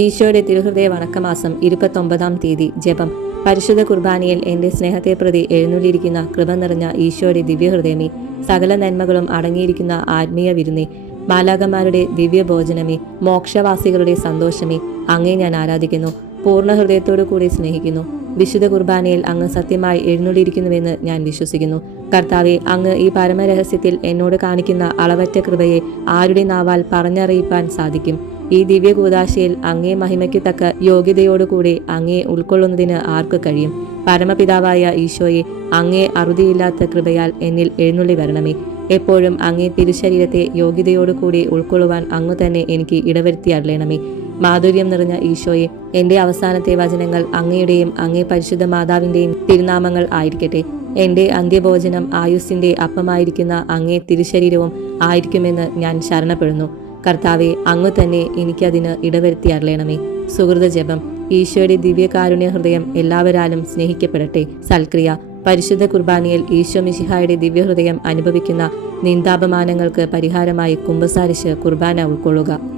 ഈശോയുടെ തിരുഹൃദയ വണക്കമാസം 29-ാം തീയതി ജപം. പരിശുദ്ധ കുർബാനയിൽ എൻ്റെ സ്നേഹത്തെ പ്രതി എഴുന്നള്ളിയിരിക്കുന്ന കൃപ നിറഞ്ഞ ഈശോയുടെ ദിവ്യഹൃദയമേ, സകല നന്മകളും അടങ്ങിയിരിക്കുന്ന ആത്മീയ വിരുന്നേ, മാലാഖമാരുടെ ദിവ്യഭോജനമേ, മോക്ഷവാസികളുടെ സന്തോഷമേ, അങ്ങേ ഞാൻ ആരാധിക്കുന്നു, പൂർണ്ണ ഹൃദയത്തോടു കൂടി സ്നേഹിക്കുന്നു. വിശുദ്ധ കുർബാനയിൽ അങ്ങ് സത്യമായി എഴുന്നള്ളിയിരിക്കുന്നുവെന്ന് ഞാൻ വിശ്വസിക്കുന്നു. കർത്താവെ, അങ്ങ് ഈ പരമരഹസ്യത്തിൽ എന്നോട് കാണിക്കുന്ന അളവറ്റ കൃപയെ ആരുടെ നാവാൽ പറഞ്ഞറിയിപ്പാൻ സാധിക്കും? ഈ ദിവ്യകൂദാശയിൽ അങ്ങേ മഹിമയ്ക്ക് തക്ക യോഗ്യതയോടുകൂടി അങ്ങേ ഉൾക്കൊള്ളുന്നതിന് ആർക്ക് കഴിയും? പരമപിതാവായ ഈശോയെ, അങ്ങേ അറുതിയില്ലാത്ത കൃപയാൽ എന്നിൽ എഴുന്നള്ളി വരണമേ. എപ്പോഴും അങ്ങേ തിരുശരീരത്തെ യോഗ്യതയോടുകൂടി ഉൾക്കൊള്ളുവാൻ അങ്ങ് തന്നെ എനിക്ക് ഇടവരുത്തി അരുളണമേ. മാധുര്യം നിറഞ്ഞ ഈശോയെ, എൻ്റെ അവസാനത്തെ വചനങ്ങൾ അങ്ങയുടെയും അങ്ങേ പരിശുദ്ധ മാതാവിൻ്റെയും തിരുനാമങ്ങൾ ആയിരിക്കട്ടെ. എൻ്റെ അന്ത്യഭോജനം ആയുസ്സിൻ്റെ അപ്പമായിരിക്കുന്ന അങ്ങേ തിരുശരീരവും ആയിരിക്കുമെന്ന് ഞാൻ ശരണപ്പെടുന്നു. കർത്താവെ, അങ്ങ് തന്നെ എനിക്കതിന് ഇടവരുത്തി അരുളണമേ. സുഹൃത ജപം. ഈശോയുടെ ദിവ്യകാരുണ്യ ഹൃദയം എല്ലാവരാലും സ്നേഹിക്കപ്പെടട്ടെ. സൽക്രിയ. പരിശുദ്ധ കുർബാനയിൽ ഈശോ മിശിഹായുടെ ദിവ്യഹൃദയം അനുഭവിക്കുന്ന നിന്ദാപമാനങ്ങൾക്ക് പരിഹാരമായി കുമ്പസാരിച്ച് കുർബാന ഉൾക്കൊള്ളുക.